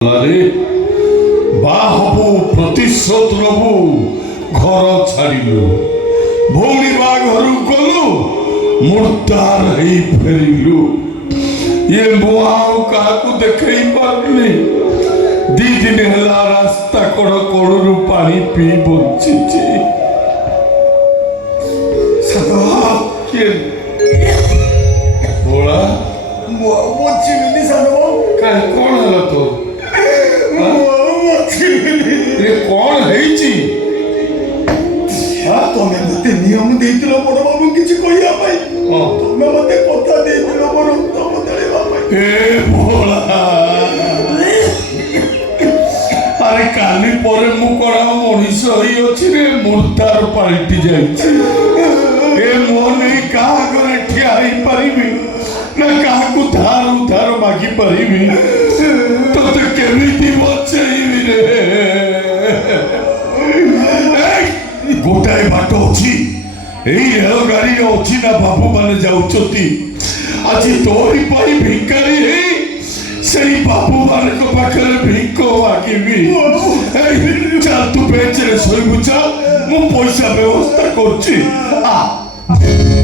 আরে বাহ হবু প্রতিশোধ নবু ঘর ছাড়িলু ভৌণী বা ঘরু গলু মুর্দার হেই ফেরিলু ये मुआव काकू देखई पारली दी दिन हला रास्ता कड़ कड़रू पानी पी बंचिची सादा के बोला मुआव बंचिली सादा काय कोण हला तो ये कौन है जी तमे मते नियम देइतिलो बड़ बाबू किछि कहिया पाई तमे मते कथा देइतिलो बड़ तम देइबा पाई ए भोला अरे काली परे मु करा मनीष होई अछि रे मुर्दार पाल्टी जाइछि ए मोने का करे ठियाई परिबी ना काकू धार उधार मागी परिबी तो केमिति बचैबी रे गोटाए बाट अच्छी रेल गाड़ी अच्छी ना बाबू माने जाउछती आज तोरी पाई भिकारी हे सही बाबू माने को पाखरे भिको मागिबी चल तू बेच रे सोई बुझा मु पैसा व्यवस्था करछि आ